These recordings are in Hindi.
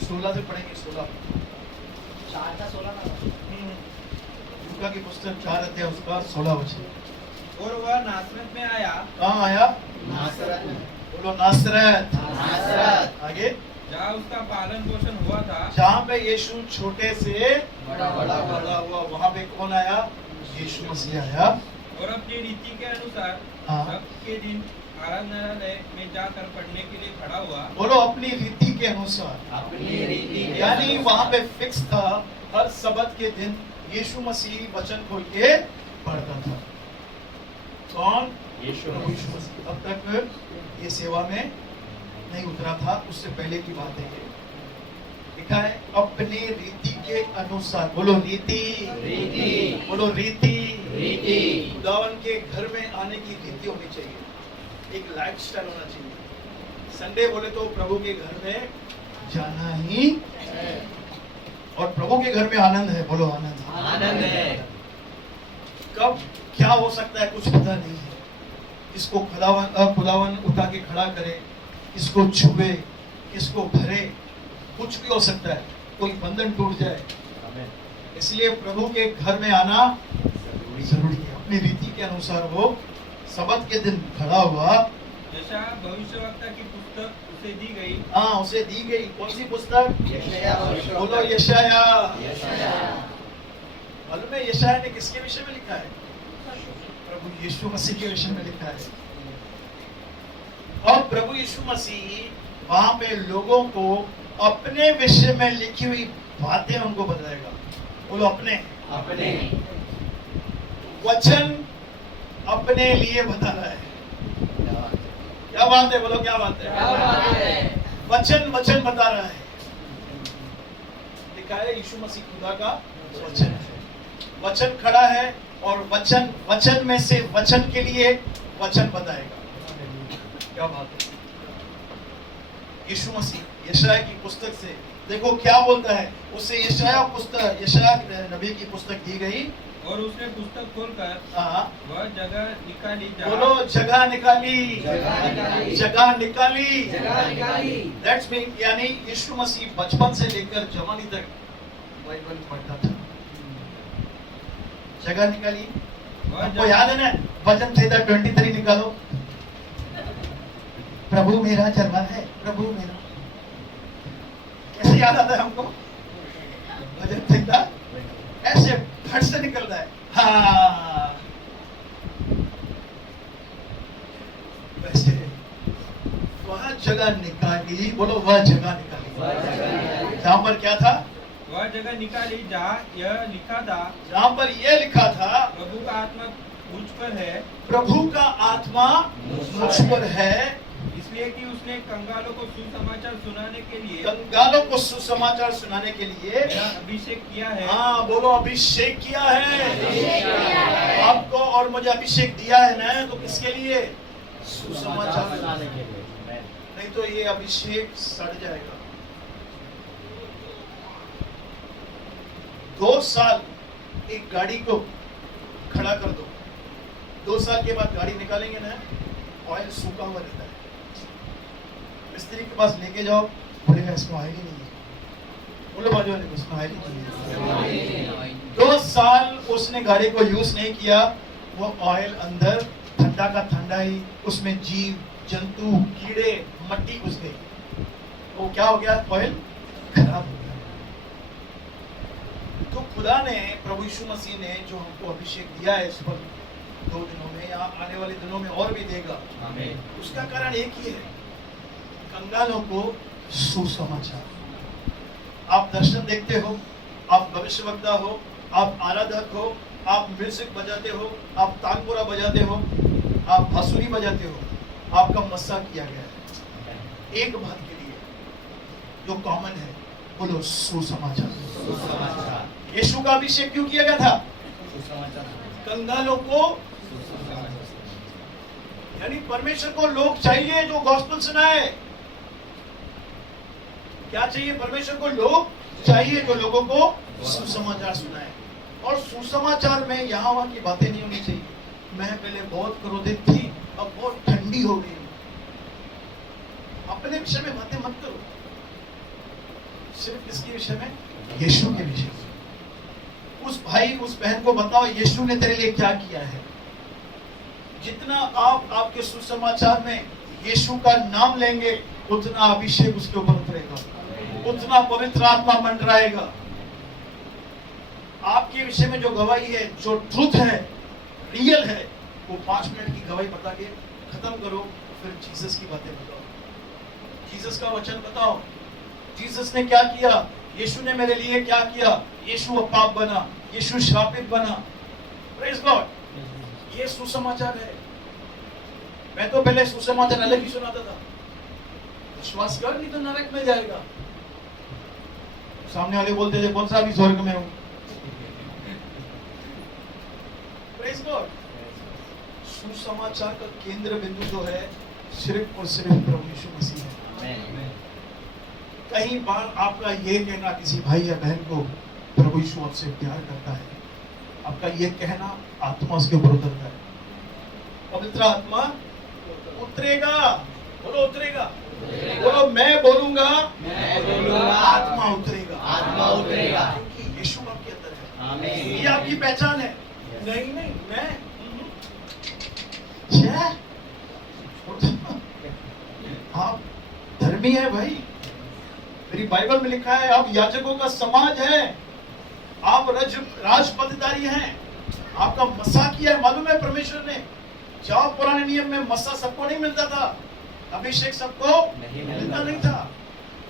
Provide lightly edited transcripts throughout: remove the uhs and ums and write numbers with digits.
सोलह से पढ़ेंगे। 16 4 का 16 ना लूका की पुस्तक 4 अध्याय उसका 16 वचन। और वह नासरत में आया। कहाँ आया? नासरत में। बोलो नासरत। नासरत। आगे जहाँ उसका पालन पोषण हुआ था। जहाँ पे यीशु छोटे से बड़ा बड़ा हुआ, वहाँ पे कौन आया? यीशु मसीह आया। और अपनी रीति के अनुसार हाँ। सबके दिन आराधनालय में जाकर पढ़ने के लिए खड़ा हुआ। बोलो अपनी रीति के अनुसार। अपनी रीति के यानी अनुसार। वहाँ पे फिक्स था, हर सबत के दिन यीशु मसीह वचन खोल के पढ़ता था। कौन? यीशु प्रभु यीशु मसीह। तब तक ये सेवा में नहीं उतरा था, उससे पहले की बात है ये। लिखा है अपने रीति के अनुसार। बोलो रीति। रीति। बोलो रीति। रीति। खुदावन के घर में आने की रीति होनी चाहिए, एक लाइफस्टाइल होना चाहिए। संडे बोले तो प्रभु के घर में जाना ही है। और प्रभु के घर में आनंद है। बोलो आनंद। आनंद है। कब क्या हो सकता है कुछ पता नहीं है। किसको खुदावन उठा के खड़ा करे, किसको छुए, किसको भरे, कुछ भी हो सकता है। कोई बंधन टूट जाए। इसलिए प्रभु के घर में आना जरूरी है। अपनी रीति के अनुसार वो सबत के दिन खड़ा हुआ। यशायाह भविष्यवक्ता की पुस्तक उसे दी गई। हाँ, उसे दी गई। कौन सी पुस्तक? यशायाह भविष्यवक्ता। बोलो यशायाह। यशायाह। मालूम है यशायाह ने किसके विषय में लिखा है? प्रभु यीशु मसीह के विषय में लिखा है। और प्रभु यीशु मसीह वहां पे लोगों को अपने विषय में लिखी हुई बातें उनको बताएगा। बोलो अपने। अपने। वचन अपने लिए बता रहा है। क्या बात है? बोलो क्या बात है? क्या बात है? वचन वचन बता रहा है। लिखा है यीशु मसीह खुदा का वचन है। वचन खड़ा है और वचन में से वचन के लिए वचन बताएगा। क्या बात है? यीशु मसीह यशायाह की पुस्तक से देखो क्या बोलता है। उसे यशायाह नबी की पुस्तक दी गई और उसने पुस्तक खोलकर हाँ। वह जगह निकाली जहाँ बोलो जगह निकाली। जगह निकाली। जगह निकाली। जगह निकाली। दैट्स मीन यानी यीशु मसीह बचपन से लेकर जवानी तक बाइबल पढ़ता था। जगह निकाली। आपको याद है ना भजन संहिता 23 निकालो। प्रभु मेरा चरवा है, प्रभु मेरा। कैसे याद आता है हमको? भजन संहिता ऐसे फट से निकलता है। हाँ वैसे वह जगह निकाली। बोलो वह जगह निकाली जहां पर क्या था? वह जगह निकाली जहाँ यह लिखा था। जहां पर यह लिखा था प्रभु का आत्मा मुझ पर है। प्रभु का आत्मा मुझ पर है, इसलिए कि उसने कंगालों को सुसमाचार सुनाने के लिए कंगालों को सुसमाचार सुनाने के लिए मेरा अभिषेक किया है। हाँ बोलो अभिषेक किया है। अभिषेक किया है। आपको और मुझे अभिषेक दिया है ना, तो किसके लिए? सुसमाचार सुनाने के लिए। नहीं तो ये अभिषेक सड़ जाएगा। 2 साल एक गाड़ी को खड़ा कर दो, 2 साल के बाद गाड़ी निकालेंगे ना, ऑयल सूखा हुआ रहता है। मिस्त्री के पास लेके जाओ, बोलेगा इसमें ऑयल ही नहीं है। बोलो बाजू वाले को, इसमें ऑयल ही नहीं है। 2 साल उसने गाड़ी को यूज नहीं किया, वो ऑयल अंदर ठंडा का ठंडा ही, उसमें जीव जंतु कीड़े मट्टी घुस गई। वो क्या हो गया? ऑयल खराब हो गया। तो खुदा ने, प्रभु यीशु मसीह ने जो हमको अभिषेक दिया है इस पर 2 दिनों में या आने वाले दिनों में और भी देगा, उसका कारण एक ही है, कंगालों को सुसमाचार। आप दर्शन देखते हो, आप भविष्यवक्ता हो, आप आराधक हो, आप म्यूजिक बजाते हो, आप तानपुरा बजाते हो, आप बांसुरी बजाते हो, आपका मस्सा किया गया है एक बात के लिए जो कॉमन है। बोलो सुसमाचार। यीशु का अभिषेक क्यों किया गया था? कंगालों को, यानी परमेश्वर को लोग चाहिए जो गॉस्पेल सुनाए। क्या चाहिए? परमेश्वर को लोग चाहिए जो लोगों को सुसमाचार सुनाए। और सुसमाचार में यहाँ वहां की बातें नहीं होनी चाहिए। मैं पहले बहुत क्रोधित थी, अब बहुत ठंडी हो गई हूं। अपने विषय में बातें मत करो, सिर्फ किसके विषय में? यीशु के विषय में। उस भाई उस बहन को बताओ यीशु ने तेरे लिए क्या किया है। जितना आप आपके सुसमाचार में यीशु का नाम लेंगे, उतना अभिषेक उसके ऊपर उतरेगा, उतना पवित्र आत्मा मंडराएगा। आपके विषय में जो गवाही है, जो ट्रुथ है, रियल है, वो 5 मिनट की गवाही बता के खत्म करो। फिर जीसस की बातें बताओ, जीसस का वचन बताओ। जीसस ने क्या किया, यीशु ने मेरे लिए क्या किया। यीशु पाप बना, यीशु श्रापित बना। प्रेज गॉड, ये सुसमाचार है। मैं तो पहले सुसमाचार अलग ही सुनाता था, विश्वास कर नहीं तो नरक में जाएगा। सामने वाले बोलते थे कौन सा भी स्वर्ग में हूं। प्रेज गॉड, सुसमाचार का केंद्र बिंदु जो है सिर्फ और सिर्फ प्रभु यीशु मसीह है। कई बार आपका ये कहना किसी भाई या बहन को प्रभु यीशु आपसे प्यार करता है, आपका ये कहना आत्मा उसके ऊपर उतरता है। पवित्र आत्मा उतरेगा, बोलो उतरेगा, बोलो मैं बोलूंगा, आत्मा उतरेगा, आत्मा उतरेगा। क्योंकि यीशु आपके अंदर है। आमीन। ये आपकी पहचान है। नहीं नहीं मैं आप धर्मी है भाई। मेरी बाइबल में लिखा है आप याजकों का समाज है, आप राजपदधारी हैं, आपका मसा किया है। मालूम है परमेश्वर ने, जाओ पुराने नियम में मसा सबको नहीं मिलता था, अभिषेक सबको मिलता नहीं था।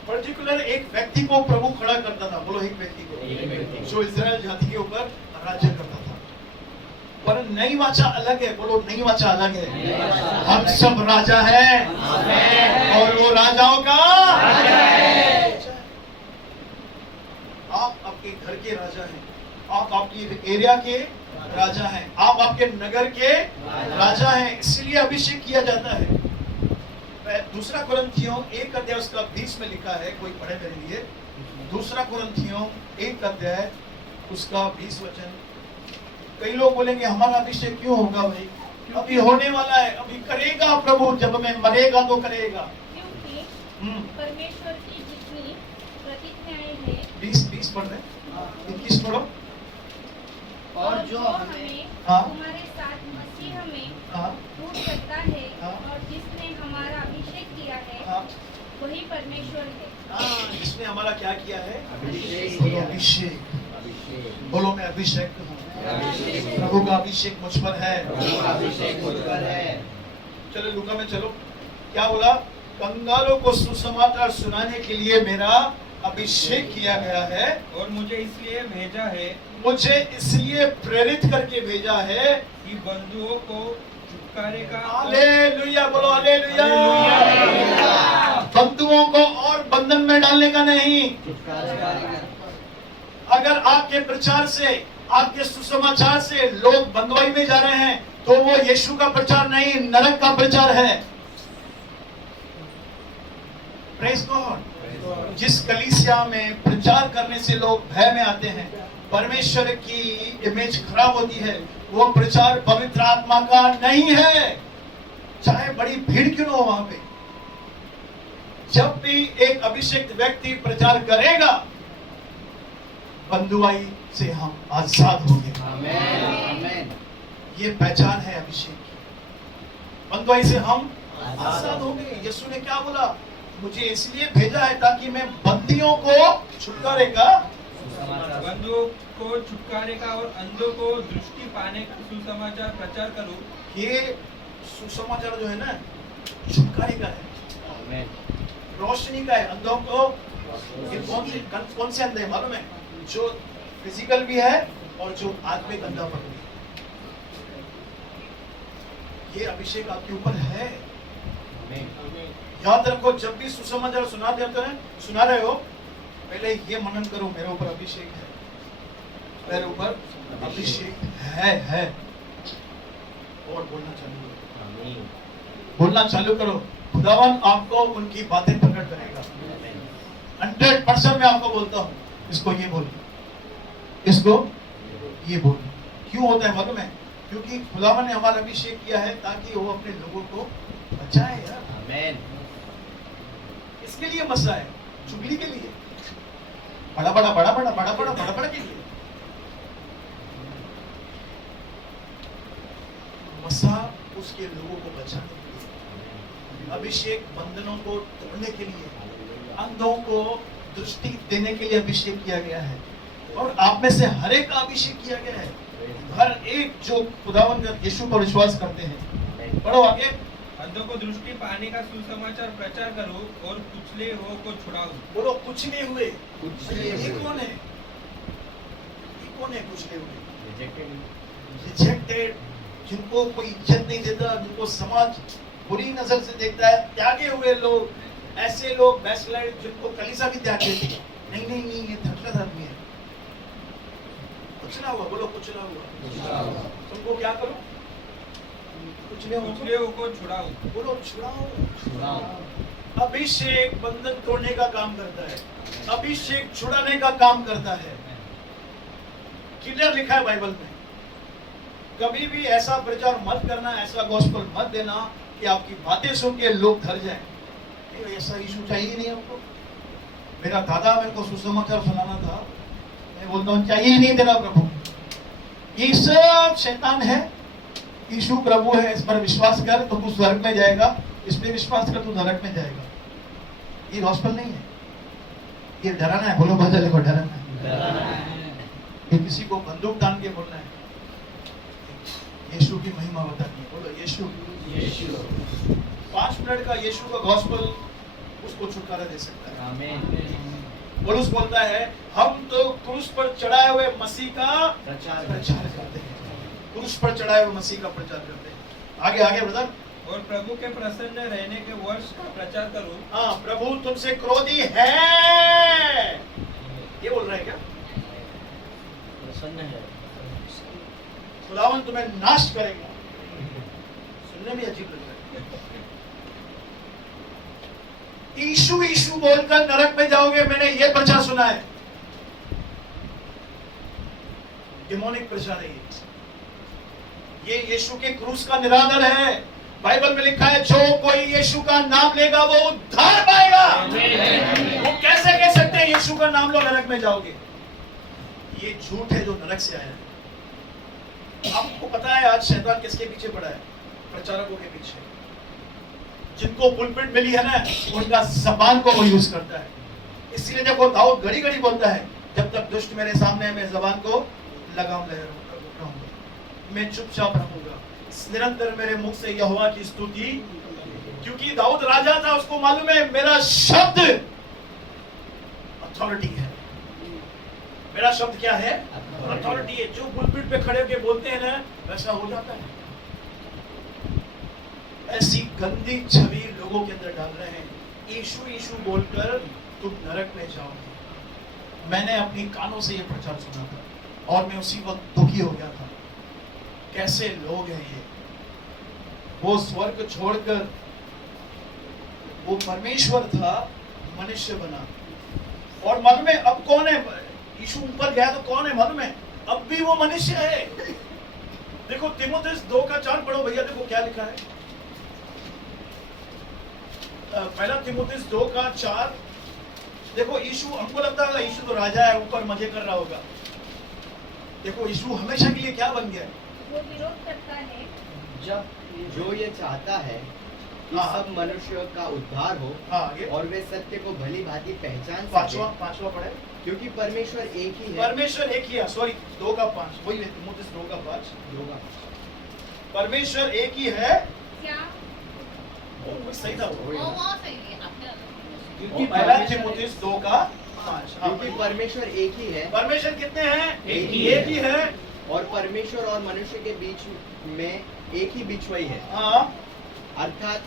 पर्टिकुलर एक व्यक्ति को प्रभु खड़ा करता था, बोलो एक व्यक्ति को, जो इस्राएल जाति के ऊपर राज्य करता था। पर नई वाचा अलग है, बोलो नई वाचा अलग है। हम सब राजा हैं और वो राजाओं का आप आपके घर के राजा हैं, आप आपकी एरिया के राजा हैं, आप आपके नगर के राजा हैं, इसलिए अभिषेक किया जाता है। दूसरा कुरिन्थियों 1 अध्याय उसका 20 में लिखा है, कोई पढ़े मेरे लिए। दूसरा कुरिन्थियों 1 अध्याय उसका 20 वचन। कई लोग बोलेंगे हमारा अभिषेक क्यों होगा भाई, अभी होने वाला है, अभी करेगा प्रभु, जब मैं मरेगा तो करेगा। क्योंकि परमेश्वर की जितनी प्रतिज्ञाएं हैं, 20 पढ़ रहे, 21 पढ़ो। और जो हमें हाँ। तुम्हारे साथ मसीह में हाँ, दूर करता है, हाँ। और जिसने हमारा अभिषेक किया है, हाँ, वही परमेश्वर है। हाँ, जिसने हमारा क्या किया है, अभिषेक बोलो किया। अभिषेक, अभिषेक। बोलो मैं अभिषेक हूँ, अभिषेक। प्रभु का अभिषेक मुझ पर है। प्रभु का अभिषेक मुझ पर है। चलो लूका में चलो, क्या बोला, कंगालों को सुसमाचार सुनाने के लिए मेरा अभिषेक किया गया है, और मुझे इसलिए भेजा है मुझे इसलिए प्रेरित करके भेजा है कि बंधुओं को छुटकारे का हालेलुया, बोलो हालेलुया। हालेलुया। बंधुओं को और बंधन में डालने का नहीं। छुटकारे का। अगर आपके प्रचार से, आपके सुसमाचार से लोग बंधुआई में जा रहे हैं, तो वो यीशु का प्रचार नहीं, नरक का प्रचार है। Praise God. जिस कलीसिया में प्रचार करने से लोग भय में आते हैं, परमेश्वर की इमेज खराब होती है, वो प्रचार पवित्र आत्मा का नहीं है, चाहे बड़ी भीड़ क्यों न हो वहां पे। जब भी एक अभिषेक व्यक्ति प्रचार करेगा, बंधुआई से हम आजाद होंगे। आमीन। ये पहचान है अभिषेक की। बंधुआई से हम आजाद होंगे। यीशु ने क्या बोला, मुझे इसलिए भेजा है ताकि मैं बंदियों को छुटकारे का, बंधुओं को छुटकारे का और अंधों को दृष्टि पाने का सुसमाचार प्रचार करूं। ये सुसमाचार जो है ना, छुटकारे का है, रोशनी का है। अंधों को, ये कौन से अंधे मालूम है, जो फिजिकल भी है और जो आत्मिक अंधापन भी है। ये अभिषेक आपके ऊपर है। याद रखो, जब भी सुसमाचार सुना रहे हो, पहले ये मनन करो, मेरे ऊपर अभिषेक है, मेरे ऊपर अभिषेक है। और बोलना चालू करो, बोलना चालू करो। खुदावन आपको उनकी बातें प्रकट करेगा। 100% मैं आपको बोलता हूँ, इसको ये बोल, इसको ये बोल। क्यों होता है मालूम है, क्योंकि खुदावन ने हमारा अभिषेक किया है ताकि वो अपने लोगों को बचाए यार। आमेन। इसके लिए मसा है, चुगली के लिए, बड़ा बड़ा के लिए मसा, उसके लोगों को बचाने के लिए। अभिषेक बंधनों को तोड़ने के लिए, अंधों को दृष्टि देने के लिए अभिषेक किया गया है। और आप में से हर एक का अभिषेक किया गया है, हर एक जो खुदावन यीशु पर विश्वास करते हैं। पढ़ो आगे। अंधों को दृष्टि पाने का सुसमाचार प्रचार करो और कुचले हुओं को छुड़ाओ। बोलो कुचले हुए। कुचले ये हुए। कौन है? ये कौन है कुचले हुए? Rejected. रिजेक्टेड, जिनको कोई इज्जत नहीं देता, जिनको समाज बुरी नजर से देखता है, त्यागे हुए लोग, ऐसे लोग बैकस्लाइड, जिनको कलीसिया भी त्याग देती है। नहीं ये थर्ड आदमी है, कुचला हुआ। बोलो कुचला हुआ। तुमको क्या करो? कुचले कुचले हुओं को छुड़ाओ। बोलो छुड़ाओ। छुड़ाओ। अभिषेक बंधन तोड़ने का काम करता है, अभिषेक छुड़ाने का काम करता है। क्लियर लिखा है बाइबल में। कभी भी ऐसा प्रचार मत करना, ऐसा गॉस्पेल मत देना कि आपकी बातें सुन के लोग डर जाएं। नहीं, ऐसा यीशु चाहिए नहीं हमको। मेरा दादा मेरे को सुसमाचार सुनाना था, मैं बोलता हूँ चाहिए ही नहीं तेरा प्रभु, ये सब शैतान है, यीशु प्रभु है, इस पर विश्वास कर तो तू स्वर्ग में जाएगा, इस पे विश्वास कर तू नरक में जाएगा। ये गॉस्पेल नहीं है, ये डराना है। बोलो भजन को डराना है। ये किसी को बंदूक तान के बोलना है। यीशु की महिमा बतानी है। बोलो यीशु। 5 मिनट का यीशु का गॉस्पेल उसको छुटकारा दे सकता है। आमेन। पौलुस बोलता है हम तो क्रूस पर चढ़ाए हुए मसीह का प्रचार करते हैं। क्रूस पर चढ़ाए हुए मसीह का प्रचार करते हैं। आगे आगे ब्रदर। और प्रभु के प्रसन्न रहने के वर्ष का प्रचार करो। हाँ, प्रभु तुमसे क्रोधी है, ये बोल रहा है क्या? प्रसन्न है। खुदावन तुम्हें नाश करेगा। सुनने में अजीब लग रहा है। यीशु यीशु बोलकर नरक में जाओगे, मैंने ये प्रचार सुना है। डिमोनिक प्रचार है ये यीशु के क्रूस का निरादर है। बाइबल में लिखा है जो कोई यीशु का नाम लेगा वो उद्धार पाएगा। वो कैसे कह सकते हैं यीशु का नाम लो नरक में जाओगे? ये झूठ है जो नरक से आया है। आपको पता है आज शैतान किसके पीछे पड़ा है? प्रचारकों के पीछे। जिनको पुलपिट मिली है ना, उनका जबान को वो यूज करता है। इसीलिए देखो दाऊद घड़ी घड़ी बोलता है जब तक दुष्ट मेरे सामने है मैं जबान को लगाम रहूंगा, मैं चुपचाप रहूंगा, निरंतर मेरे मुख से यहोवा की स्तुति। क्योंकि दाऊद राजा था, उसको मालूम है मेरा शब्द अथॉरिटी है। मेरा शब्द क्या है? अथॉरिटी है। जो पुलपिट पे खड़े होकर बोलते हैं ना, वैसा हो जाता है। ऐसी गंदी छवि लोगों के अंदर डाल रहे हैं। यीशु यीशु बोलकर तुम नरक में जाओगे। मैंने अपनी कानों से ये प्रचार सुना था और मैं उसी वक्त दुखी हो गया था। कैसे लोग हैं ये? वो स्वर्ग छोड़कर, वो परमेश्वर था, मनुष्य बना। और मालूम है अब कौन है? यीशु ऊपर गया तो कौन है मालूम है? अब भी वो मनुष्य है। देखो तीमुथियुस 2:4 पढ़ो भैया, देखो क्या लिखा है। पहला तीमुथियुस 2:4 देखो। यीशु, हमको लगता है यीशु तो राजा है, ऊपर मजे कर रहा होगा। देखो यीशु हमेशा के लिए क्या बन गया? वो विरोध करता है जब जो ये चाहता है कि हाँ। सब मनुष्यों का उद्धार हो हाँ, आगे। और वे सत्य को भली भांति पहचान पांचवा सके, पढ़े। क्योंकि परमेश्वर एक ही है। परमेश्वर एक ही है। सॉरी 2:5 वही है, तीमुथियुस 2:5। होगा। परमेश्वर एक ही है। क्या वो सही था वो। वो सही है आपने क्योंकि पहला परमेश्वर- तीमुथियुस 2:5। क्योंकि परमेश्वर एक ही है परमेश्वर कितने हैं? एक ही एक ही है। और परमेश्वर और मनुष्य के बीच में एक ही बिछुआई है, हाँ, अर्थात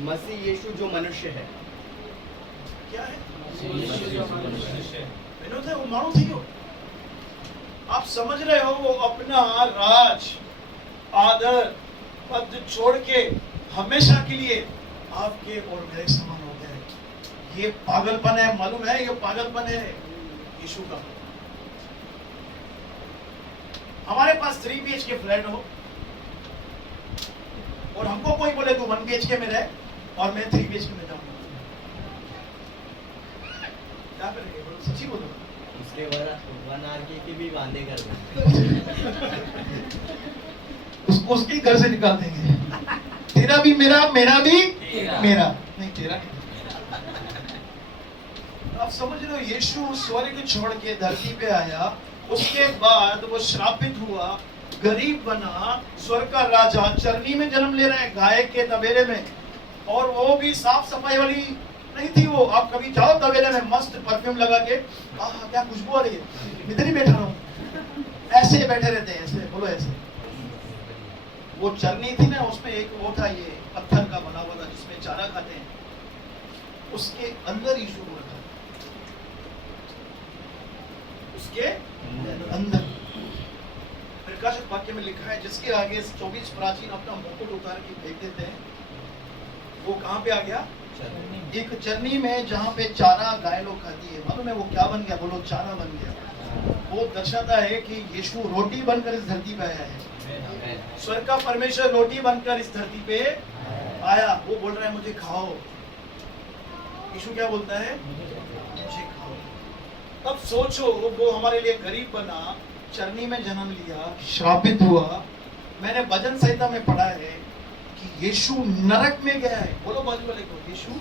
मसीह यीशु जो मनुष्य है। क्या है? विनोद है, वो मानो थी वो। आप समझ रहे हो, वो अपना राज, आदर, पद छोड़ के हमेशा के लिए आपके और मेरे समान हो गए। ये पागलपन है, मालूम है? ये पागलपन है यीशु का। हमारे पास 3 BHK फ्लैट हो, बोले तू 1 BHK में रह और मैं 3 BHK में जाऊंगा, क्या करेंगे? बोलो सच्ची बोलो। उसके बाद 1 RK के भी वादे कर देंगे। उसको उसके घर से निकाल देंगे, तेरा भी मेरा, मेरा भी तेरा। मेरा, नहीं तेरा नहीं। आप समझ रहे हो, यीशु स्वर्ग छोड़ के धरती पे आया, उसके बाद वो श्रापित हुआ, गरीब बना, स्वर्ग का राजा, चरनी में जन्म ले रहा है, गाय के तबेले में, और वो भी साफ सफाई वाली नहीं थी वो। आप कभी जाओ तबेले में, मस्त परफ्यूम लगा के, आह क्या खुशबू आ रही है, इधर ही बैठा रहो, ऐसे बैठे रहते हैं, ऐसे बोलो ऐसे। वो चरनी थी ना, उसमें एक वो था, ये पत्थर का बना हुआ था जिसमें चारा खाते हैं, उसके अंदर यीशु को रखा, उसके अंदर। प्रकाशित वाक्य में लिखा है, जिसके आगे 24 प्राचीन अपना मुकुट उतार के फेंक देते हैं, वो कहाँ पे आ गया? एक चरनी में, जहाँ पे चारा गाय लोग खाती है। मालूम है वो क्या बन गया? बोलो चारा बन गया। वो दर्शाता है कि यीशु रोटी बनकर इस धरती पे आया है। स्वर्ग का परमेश्वर रोटी बनकर इस धरती पे आया। वो बोल रहा है मुझे खाओ। यीशु क्या बोलता है? मुझे खाओ। अब सोचो, वो हमारे लिए गरीब बना, चरनी में जन्म लिया, श्रापित हुआ। मैंने भजन संहिता में पढ़ा है कि यीशु नरक में गया है। बोलो बाजू वाले को, यीशु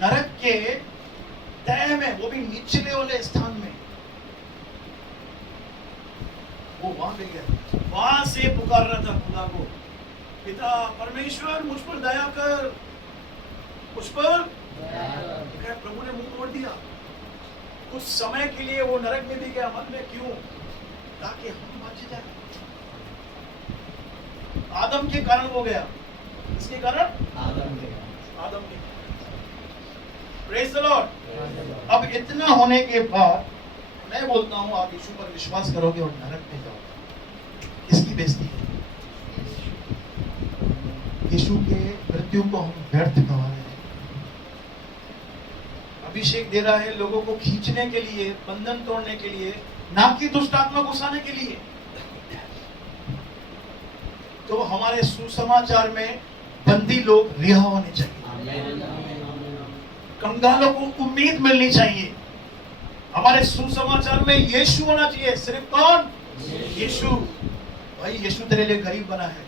नरक के तह में, वो भी निचले वाले स्थान में, वो वहां पे गया। वहां से पुकार रहा था खुदा को, पिता परमेश्वर मुझ पर दया कर, मुझ पर। प्रभु ने मुंह तोड़ दिया। कुछ समय के लिए वो नरक में भी गया। मन में क्यों? ताकि हम बच जाए। आदम के कारण वो गया। इसके कारण? आदम के। Praise the Lord. अब इतना होने के बाद मैं बोलता हूं, आप यीशु पर विश्वास करोगे और नरक में जाओगे। किसकी बेइज्जती है? यीशु के मृत्यु को हम व्यर्थ गवा रहे हैं। अभिषेक दे रहा है लोगों को खींचने के लिए, बंधन तोड़ने के लिए, ना कि दुष्ट आत्मा घुसाने के लिए। तो हमारे सुसमाचार में बंदी लोग रिहा होने चाहिए, कंगालों को उम्मीद मिलनी चाहिए। हमारे सुसमाचार में यीशु होना चाहिए। सिर्फ कौन? यीशु। भाई यीशु तेरे लिए गरीब बना है।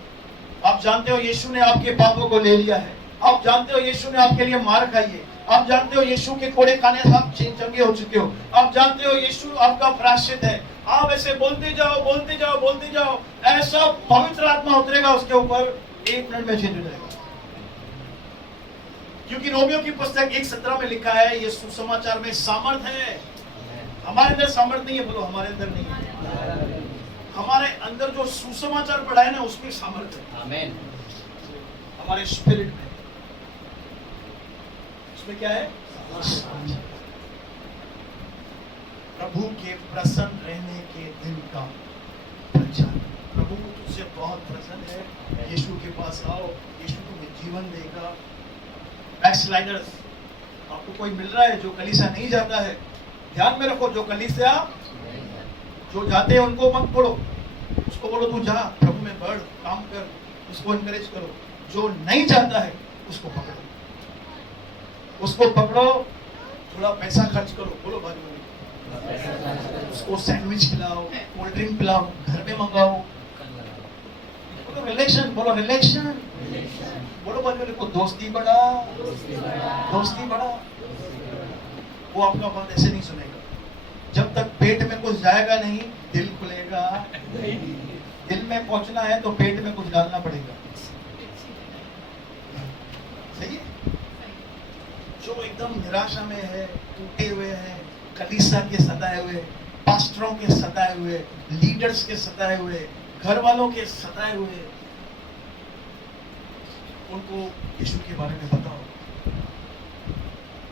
आप जानते हो यीशु ने आपके पापों को ले लिया है। आप जानते हो यीशु ने आपके लिए मार खाई है। आप जानते हो यीशु के कोड़े खाने से आप चंगे हो चुके हो। आप जानते हो यीशु आपका प्रायश्चित है। आप ऐसे बोलते जाओ, बोलते जाओ, बोलते जाओ, ऐसा पवित्र आत्मा उतरेगा उसके ऊपर, 1 मिनट में चेंज हो जाएगा। क्योंकि रोमियो की पुस्तक 1:17 में लिखा है, ये सुसमाचार में सामर्थ है। हमारे अंदर सामर्थ नहीं है। बोलो हमारे अंदर नहीं है। हमारे अंदर जो सुसमाचार पढ़ा है ना, उसमें सामर्थ है। आमीन। हमारे स्पिरिट में, उसमें क्या है? प्रभु के प्रसन्न रहने के दिन का प्रचार। प्रभु तुझसे बहुत प्रसन्न है, यीशु के पास आओ, यीशु तुम्हें जीवन देगा। बैकस्लाइडर्स, आपको कोई मिल रहा है जो कलीसिया नहीं जाता है, ध्यान में रखो। जो कलीसिया जो जाते हैं उनको मत पढ़ो, उसको बोलो तू जा, प्रभु में बढ़, काम कर, उसको एनकरेज करो। जो नहीं जाता है उसको पकड़ो, उसको पकड़ो, थोड़ा पैसा खर्च करो। बोलो बाजू में, उसको सैंडविच खिलाओ, कोल्ड ड्रिंक पिलाओ, घर में मंगाओ। बोलो रिलेशन, बोलो रिलेशन, बोलो बाजू में को दोस्ती बढ़ा, दोस्ती बढ़ा। वो आपका बात ऐसे नहीं सुनेगा। जब तक पेट में कुछ जाएगा नहीं, दिल खुलेगा। दिल में पहुंचना है तो पेट में कुछ डालना पड़ेगा। सही है? जो एकदम निराशा में है, टूटे हुए हैं, कलीसिया के सताए हुए, पास्टरों के सताए हुए, लीडर्स के सताए हुए, घर वालों के सताए हुए, उनको यीशु के बारे में बताओ।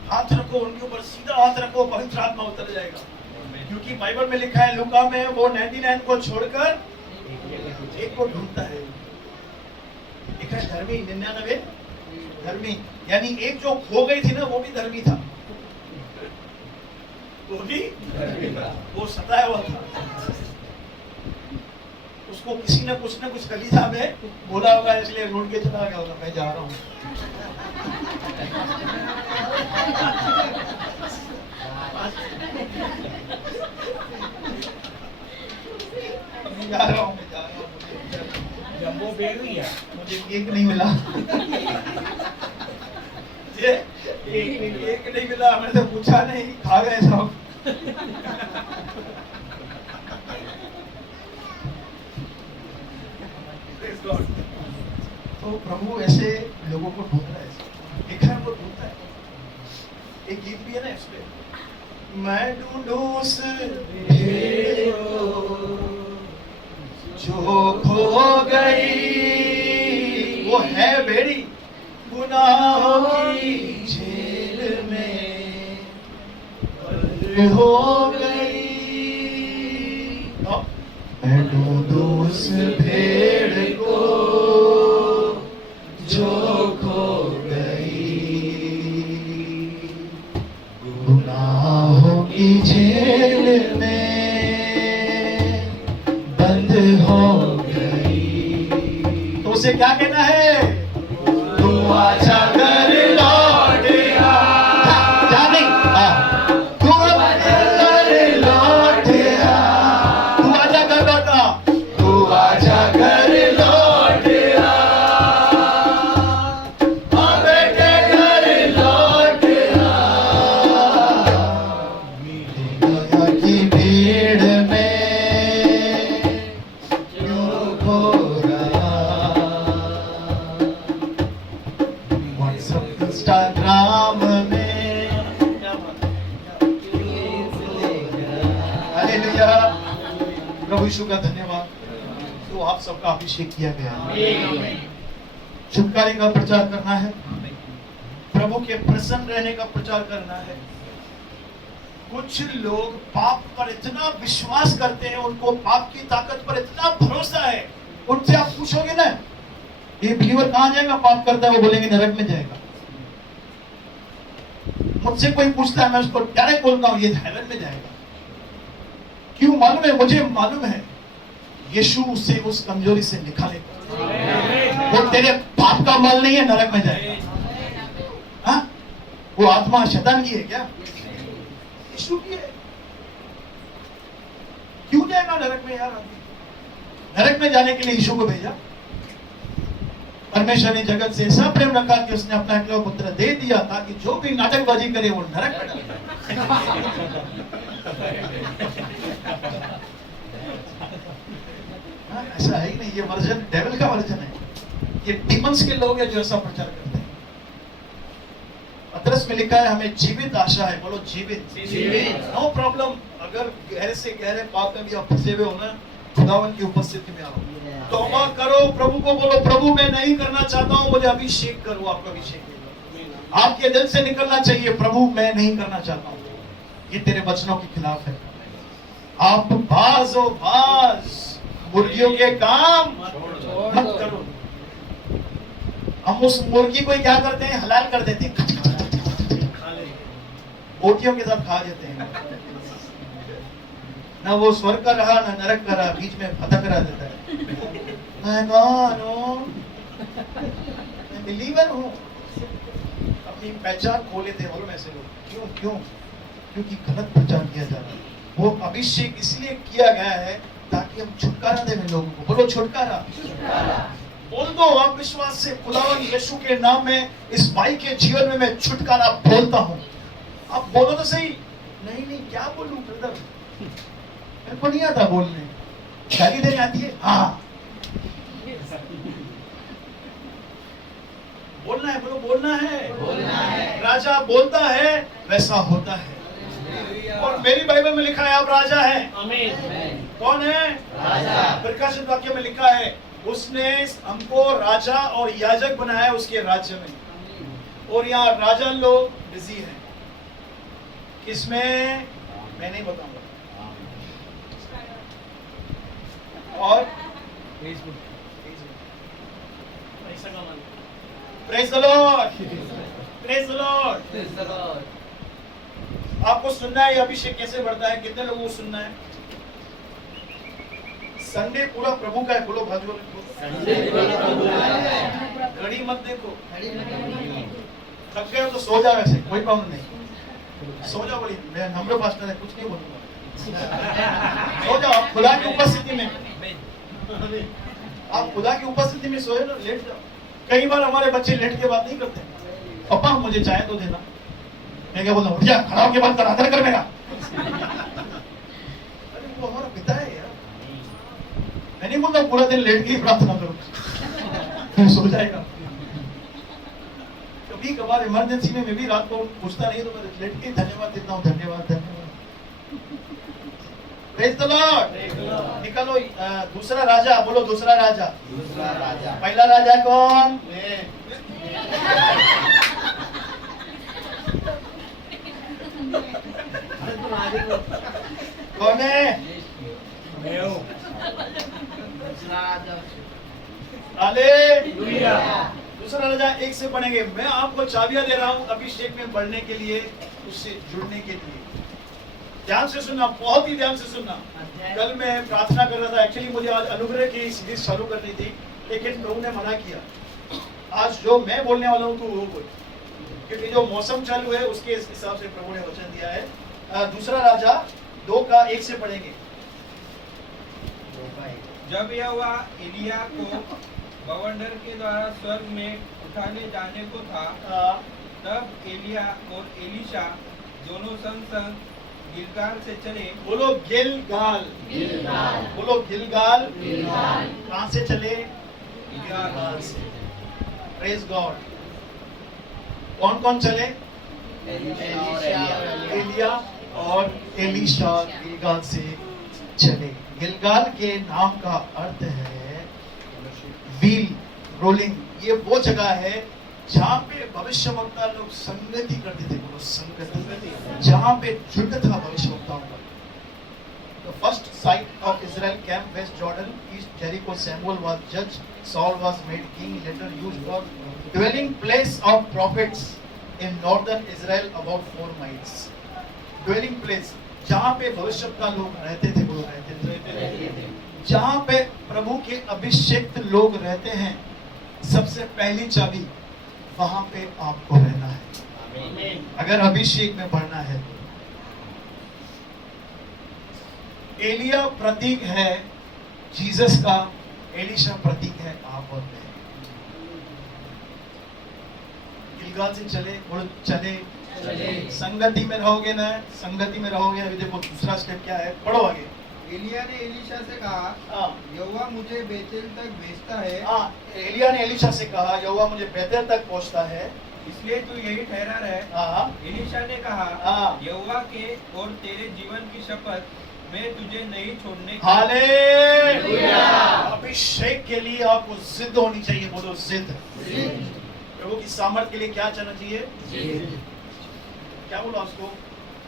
हाथ रखो उनके ऊपर, सीधा हाथ रखो, पवित्र आत्मा उतर जाएगा। क्योंकि बाइबल में लिखा है, लूका में, वो 99 को छोड़कर एक को ढूंढता है। लिखा है धर्मी 99 धर्मी, यानी एक जो खो गई थी ना, वो भी धर्मी था, वो भी वो सताया हुआ था। उसको किसी ने कुछ न कुछ कलीजा में बोला होगा, इसलिए रोड के चला गया होगा, मैं जा रहा हूँ। मैं जा रहा हूँ, जंबो बेग ही है। मुझे केक नहीं मिला। ये केक नहीं मिला, मैंने तो पूछा नहीं, खा गए सब। तो प्रभु ऐसे लोगों को ढूंढ रहा है, लिखा है वो ढूंढता है। एक गीत भी है ना इस पे, मैं ढूंढूं उस भेड़ को जो खो गई, वो है बेड़ी गुनाहों की जेल में बंद हो गई। मैं ढूंढूं उस भेड़ को जो खो गई, गुनाहों की जेल में बंद हो गई। तो उसे क्या कहना है? तू आजा घर लौट आ, जा नहीं, तू अपने घर लौट आ, तू आजा घर लौट आ, तू आजा घर लौट आ, हाँ बेटे घर लौट आ, दुनिया की भीड़ में क्यों खो रहा, व्हाट्सएप इंस्टाग्राम में हालेलुया, प्रभु यीशु का धन्यवाद। तो आप सबका अभिषेक किया गया है, छुटकारे का प्रचार करना है, प्रभु के प्रसन्न रहने का प्रचार करना है। कुछ लोग पाप पर इतना विश्वास करते हैं, उनको पाप की ताकत पर इतना भरोसा है, उनसे आप पूछोगे ना ये बिलीवर कहां जाएगा, पाप करता है, वो बोलेंगे नरक में जाएगा। मुझसे कोई पूछता है, मैं उसको डायरेक्ट बोलता हूं ये हेवन में जाएगा। क्यों मालूम है? मुझे मालूम है यीशु उसे उस कमजोरी से निकालेगा। वो तेरे पाप का मल नहीं है, नरक में जाएगा। हाँ, वो आत्मा शैतान की है क्या? यीशु की है। क्यों जाएगा नरक में यार? नरक में जाने के लिए यीशु को भेजा। परमेश्वर ने जगत से ऐसा प्रेम रखा कि उसने अपना एकलौता पुत्र दे दिया ताकि जो भी नाटकबाजी करे वो नरक में जाए। ऐसा है ही नहीं, ये वर्जन डेविल का वर्जन है। ये डीमंस के लोग हैं जो ऐसा प्रचार करते हैं। पतरस में लिखा है हमें जीवित आशा है, बोलो जीवित। नो प्रॉब्लम, अगर गहरे से गहरे पाप में भी आप फंसे हुए हो ना, खुदावन की उपस्थिति में आओ, तौबा करो, प्रभु को बोलो प्रभु मैं नहीं करना चाहता हूँ, मुझे अभिषेक करो। आपका अभिषेक देगा, आपके दिल से निकलना चाहिए प्रभु मैं नहीं करना चाहता हूँ, ये तेरे वचनों के खिलाफ है। आप बाज हो बाज, मुर्गियों के काम मत करो। हम उस मुर्गी को क्या करते हैं, हलाल कर देते हैं, बोटियों के साथ खा देते हैं। ना वो स्वर्ग का रहा ना नरक का रहा, बीच में फतक रहा देता है। मैं कौन हूं? मैं बिलीवर हूं। अपनी पहचान खो लेते हैं और ऐसे लोग। क्यों क्यों? क्योंकि गलत प्रचार किया जा रहा है। वो अभिषेक इसलिए किया गया है ताकि हम छुटकारा दें लोगों को। बोलो छुटकारा। बोल दो आप विश्वास से, खुदावन यीशु के नाम में इस भाई के जीवन में मैं छुटकारा बोलता हूं। आप बोलो तो सही। नहीं नहीं क्या बोलूं ब्रदर, मेरे को नहीं आता बोलने, गाली देने आती है। हाँ बोलना है, बोलो बोलना है। राजा बोलता है वैसा होता है। और मेरी बाइबल में लिखा है आप राजा हैं। कौन है? राजा। प्रकाशित वाक्य में लिखा है उसने हमको राजा और याजक बनाया उसके राज्य में। और यहाँ राजा लोग बिजी हैं, किसमें मैं नहीं बताऊंगा। और praise the Lord, praise the Lord. आपको सुनना है ये अभिषेक कैसे बढ़ता है? कितने लोगों को सुनना है? संडे पूरा प्रभु का है। बोलो भाजो, घड़ी मत देखो। थक गए हो तो सो जाओ, ऐसे कोई प्रॉब्लम नहीं, सो जाओ। बोली मैं नम्र पास्टर है, कुछ नहीं बोलूंगा, सो जाओ। आप खुदा की उपस्थिति में, आप खुदा की उपस्थिति में सोए ना, लेट जाओ। कई बार हमारे बच्चे लेट के बात नहीं करते, पापा मुझे चाय तो देना। मैं क्या बोलता हूँ, उठ जा, खड़ा होके बात कर, आदर कर मेरा। अरे वो हमारा पिता है यार। मैं नहीं बोलता पूरा दिन लेट के ही प्रार्थना करो, फिर सो जाएगा। कभी कभार इमरजेंसी में मैं भी रात को पूछता नहीं तो मैं लेट के धन्यवाद देता हूँ, धन्यवाद धन्यवाद। Praise the Lord. निकालो दूसरा राजा, बोलो दूसरा राजा। पहला राजा कौन? कौन है? हालेलुया। दूसरा राजा 1 से पढ़ेंगे। मैं आपको चाबियां दे रहा हूं अभिषेक में बढ़ने के लिए, उससे जुड़ने के लिए। ध्यान से सुनना, बहुत ही ध्यान से सुनना। कल मैं प्रार्थना कर रहा था, एक्चुअली मुझे आज अनुग्रह की सीरीज चालू करनी थी, लेकिन प्रभु ने मना किया। आज जो मैं बोलने वाला हूँ तो वो बोल, क्योंकि जो मौसम चालू है उसके हिसाब से प्रभु ने वचन दिया है। दूसरा राजा 2 का 1 से पढ़ेंगे। जब यहोवा एलिया को बवंडर के द्वारा स्वर्ग में उठाने जाने को था, तब एलिया और एलीशा दोनों संग संग गिलगाल से चले। बोलो गिलगाल, बोलो गिलगाल। कहाँ से चले? गिलगाल से। Praise God. कौन कौन चले? एलिया और एलीशा गिलगाल से चले। गिलगाल के नाम का अर्थ है व्हील, रोलिंग। ये वो जगह है जहाँ पे भविष्यवक्ता लोग संगति करते थे। बोलो संगति, जहाँ पे झुंड था भविष्यवक्ताओं का। The first site of Israel camp West Jordan, East Jericho. Samuel was judge, Saul was made king, later used for dwelling place of prophets in northern Israel about 4 miles. Dwelling place, जहाँ पे भविष्यवक्ता लोग रहते थे, बोलो रहते थे। जहाँ पे प्रभु के अभिषेक्त लोग रहते हैं, सबसे पहली चाबी वहां पे आपको रहना है अगर अभिषेक में बढ़ना है। एलिया प्रतीक है जीसस का, एलीशा प्रतीक है आप और मैं। गिलगाल से चले, बोलो चले। संगति में रहोगे ना, संगति में रहोगे। अभी देखो दूसरा स्टेप क्या है, पढ़ो आगे। एलिया ने एलीशा से कहा, यहोवा मुझे बेतेल तक भेजता है। एलिया ने एलीशा से कहा, यहोवा मुझे बेतेल तक पहुंचता है, इसलिए तू यही ठहरा रहे। एलीशा ने कहा, यहोवा के और तेरे जीवन की शपथ, मैं तुझे नहीं छोड़ने की। हालेलुया। अभिषेक के लिए आपको जिद होनी चाहिए, बोलो जिद। प्रभु की सामर्थ के लिए क्या चाहना चाहिए? क्या बोलो उसको?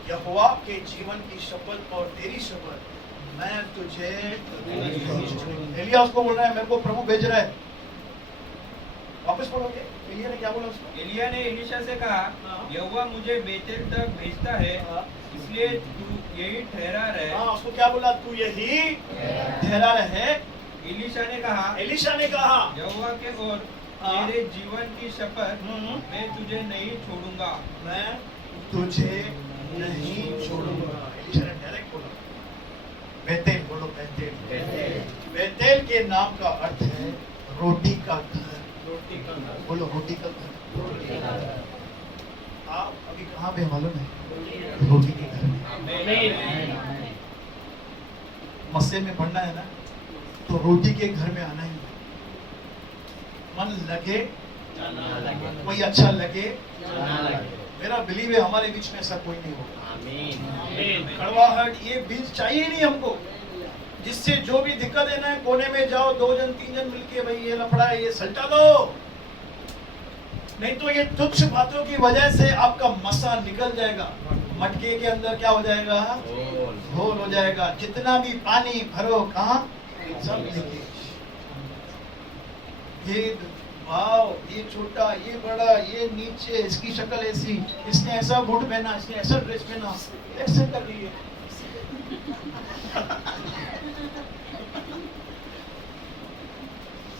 यहोवा के जीवन की शपथ और तेरी शपथ, मैं तुझे। एलिया उसको बोल रहा है, मेरे को प्रभु भेज रहा है। वापस बोलोगे, एलिया ने क्या बोला उसको? एलिया ने एलीशा से कहा, यहोवा मुझे बेतेल तक भेजता है, इसलिए तू यही ठहरा रहे। उसको क्या बोला? तू यही ठहरा रहे। एलीशा ने कहा, यहोवा के और तेरे जीवन की शपथ, मैं तुझे नहीं छोड़ूंगा। मैं तुझे नहीं छोड़ूंगा। एलीशा ने डायरेक्ट बोला। बेतेल, बोलो बेतेल। बेतेल के नाम का अर्थ है रोटी का घर। बोलो रोटी का घर। आप अभी कहाँ पे मालूम है? रोटी के घर में। मस्से में पढ़ना है ना, तो रोटी के घर में आना ही है। मन लगे, कोई अच्छा लगे, मेरा बिलीव है हमारे बीच में ऐसा कोई नहीं होगा। कड़वाहट ये बीज चाहिए नहीं हमको, जिससे जो भी दिक्कत है ना, कोने में जाओ, 2 जन 3 जन मिलके भाई ये लफड़ा है, ये सल्टा दो। नहीं तो ये तुच्छ बातों की वजह से आपका मसा निकल जाएगा, मटके के अंदर क्या हो जाएगा? घोल हो जाएगा। जितना भी पानी भरो, कहाँ? सब लीकेज। ये वाव, ये छोटा, ये बड़ा, ये नीचे, इसकी शक्ल ऐसी, इसने ऐसा बूट पहना, इसने ऐसा ड्रेस पहना, ऐसे कर रही है।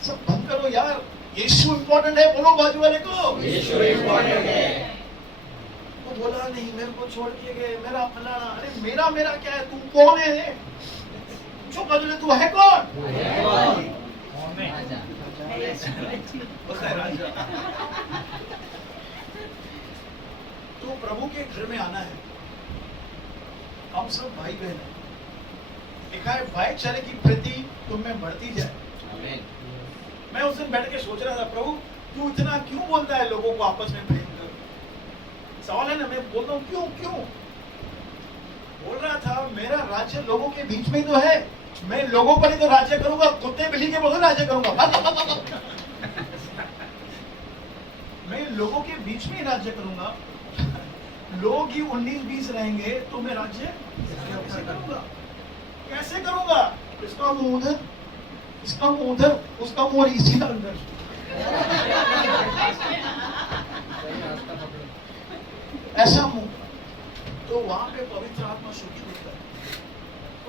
सब बंद करो यार, यीशु इंपॉर्टेंट है। बोलो बाजू वाले को, यीशु इम्पोर्टेंट है। वो बोला नहीं, मेरे को छोड़ के गए, मेरा फलाना। अरे मेरा मेरा क्या है, तू कौन है? जो बाजू तू है कौन? बोलता है राजा। तो प्रभु के घर में आना है, हम सब भाई बहन हैं। लिखा है भाईचारे की प्रीति तुम में बढ़ती जाए। मैं उस दिन बैठ के सोच रहा था, प्रभु तू इतना क्यों बोलता है लोगों को आपस में प्रेम कर? सवाल है ना, मैं बोलता हूँ क्यों क्यों बोल रहा था। मेरा राज्य लोगों के बीच में तो है, मैं लोगों पर ही तो राज्य करूंगा, कुत्ते बिल्ली के बोल राज्य करूंगा। मैं लोगों के बीच में ही राज्य करूंगा। लोग ही 19-20 रहेंगे तो मैं राज्य कैसे करूंगा? कैसे करूंगा? इसका मुंह उधर, इसका मुंह उधर, उसका मुंह इसी अंदर। ऐसा मुंह। तो वहां पे पवित्र आत्मा सुखी होता है।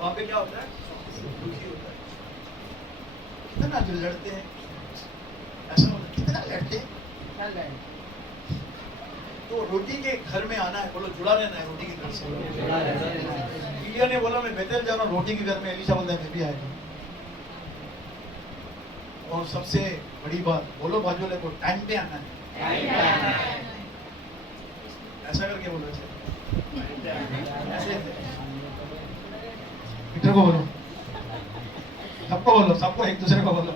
वहां पे क्या होता है? दुखी होता है। कितना जो लड़ते हैं, ऐसा होता है, कितना लड़ते हैं। तो रोटी के घर में आना है, बोलो जुड़ा रहना है रोटी के घर से। इलिया ने बोला मैं बेतेल जा रहा हूँ रोटी के घर में, एलीशा बोलता है मैं भी आएगा। और सबसे बड़ी बात, बोलो बाजू वाले को, टाइम पे आना है। ऐसा करके बोलो, ऐसे पीटर को बोलो, सबको बोलो, सबको एक दूसरे को बोलो,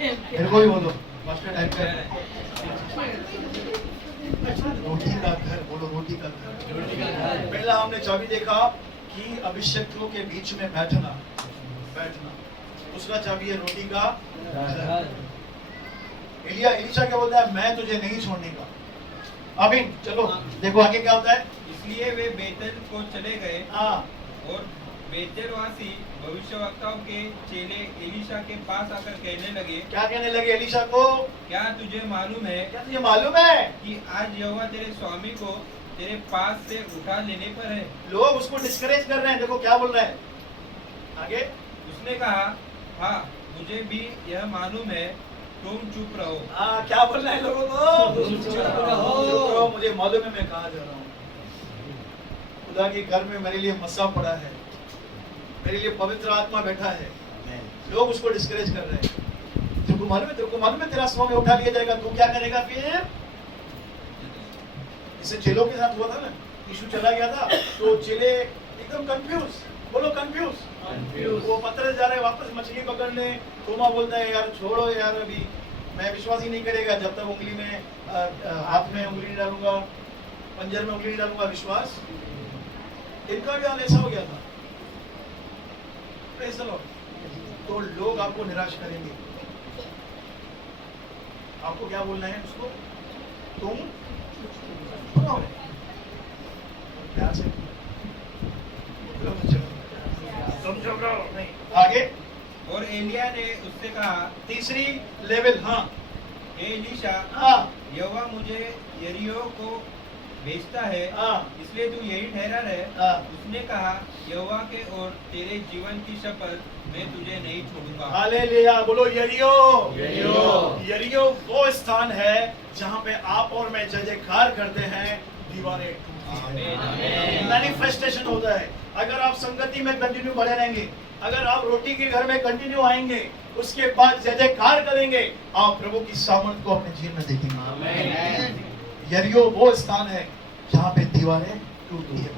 मेरे को भी बोलो, मास्टर टाइम पे। रोटी का घर, बोलो रोटी का घर। पहला हमने चाबी देखा कि अभिषेकों के बीच में बैठना। दूसरा चाबी है रोटी का घर। एलीशा क्या बोलता है? मैं तुझे नहीं छोड़ने का। अभी चलो देखो आगे क्या होता है। इसलिए वे बेतेल को चले गए। हाँ, और बेतेलवासी भविष्यवक्ताओं के चेले एलीशा के पास आकर कहने लगे। क्या कहने लगे एलीशा को? क्या तुझे मालूम है क्या तुझे मालूम है कि आज यहोवा तेरे स्वामी को तेरे पास से उठा लेने पर है? लोग उसको डिस्करेज कर रहे हैं। देखो क्या बोल रहा है आगे। उसने कहा, हाँ मुझे भी यह मालूम है, तुम चुप रहो। हाँ, क्या बोल रहा है लोगों को? चुप रहो, मुझे मालूम है मैं कहाँ जा रहा हूँ। खुदा के घर में मेरे लिए मसा पड़ा है, मेरे लिए पवित्र आत्मा बैठा है। लोग उसको डिस्करेज कर रहे हैं। तेरे को मालूम है तेरा स्वामी उठा लिया जाएगा, तू क्या करेगा फिर? इसे चेलों के साथ हुआ था ना, यीशु चला गया था तो चेले एकदम कंफ्यूज। बोलो कंफ्यूज। वो पत्थर जा रहे वापस मछली पकड़ने। थोमा बोलता है यार छोड़ो यार, अभी मैं विश्वास ही नहीं करेगा जब तक उंगली में हाथ में उंगली नहीं डालूंगा, पंजर में उंगली नहीं डालूंगा। विश्वास इनका भी हाल ऐसा हो गया था। Praise the Lord। तो लोग आपको निराश करेंगे। आपको क्या बोलना है उसको? तुम प्यार से नहीं। आगे। और एलिया ने उससे कहा, तीसरी लेवल। हाँ, हे एलीशा, हाँ, यहोवा मुझे यरीहो को भेजता है, हाँ, इसलिए तू यही ठहरा रहे। हाँ। उसने कहा, यहोवा के और तेरे जीवन की शपथ, मैं तुझे नहीं छोड़ूंगा। हालेलुया। बोलो यरीहो। यरीहो। यरीहो वो स्थान है जहाँ पे आप और मैं जय जयकार करते हैं, दीवारें टूटती हैं, मैनिफेस्टेशन होता है। अगर आप संगति में कंटिन्यू बने रहेंगे, अगर आप रोटी के घर में कंटिन्यू आएंगे, उसके बाद जय जयकार करेंगे, आप प्रभु की सामर्थ को अपने जीवन में देखेंगे। यरीहो वो स्थान है जहाँ पे दीवारें टूटती है।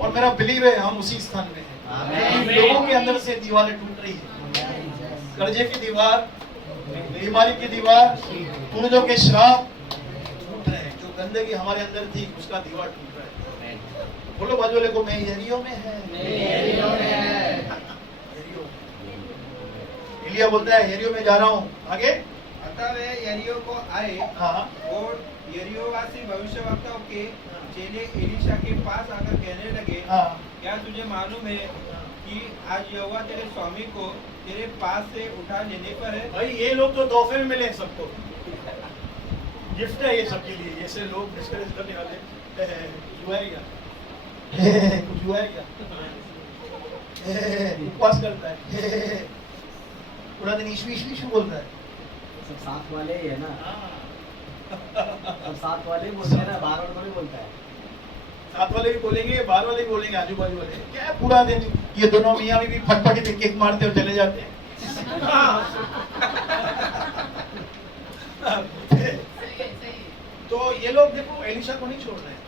और मेरा बिलीव है हम उसी स्थान में हैं। लोगों के अंदर से दीवारें टूट रही है। कर्जे की दीवार, बीमारी की दीवार, पूर्वजों के श्राप टूट रहे हैं। जो गंदगी हमारे अंदर थी उसका दीवार टूट रहा है। बोलो बाजू वाले को, मैं यरीहो में है। यरीहो। एलिया बोलता है यरीहो में जा रहा हूँ। आगे। अतः वे यरीहो को आए। हाँ, और यरीहोवासी भविष्यवक्ताओं के चेले एलीशा के पास आकर कहने लगे, हाँ, क्या तुझे मालूम है कि आज यहोवा तेरे स्वामी को तेरे पास से उठा लेने पर है? भाई ये लोग तो तोहफे में मिले सबको, गिफ्ट है ये सबके लिए। ऐसे लोग डिस्करेज करने वाले कुछ हुआ है क्या? कुछ हुआ है क्या? उपवास करता है, पूरा दिन ईशु ईशु ईशु बोल रहा है। सब साथ वाले ही है ना, हाँ। सब साथ वाले ही बोलते हैं ना, बाहर वाला नहीं बोलता है। साथ वाले भी बोलेंगे, बाहर वाले भी बोलेंगे, आजू बाजू वाले। क्या है, पूरा दिन ये दोनों मियाँ भी फटफटी पे किक मारते और चले जाते हैं। तो ये लोग देखो एलिशा को नहीं छोड़ रहे हैं,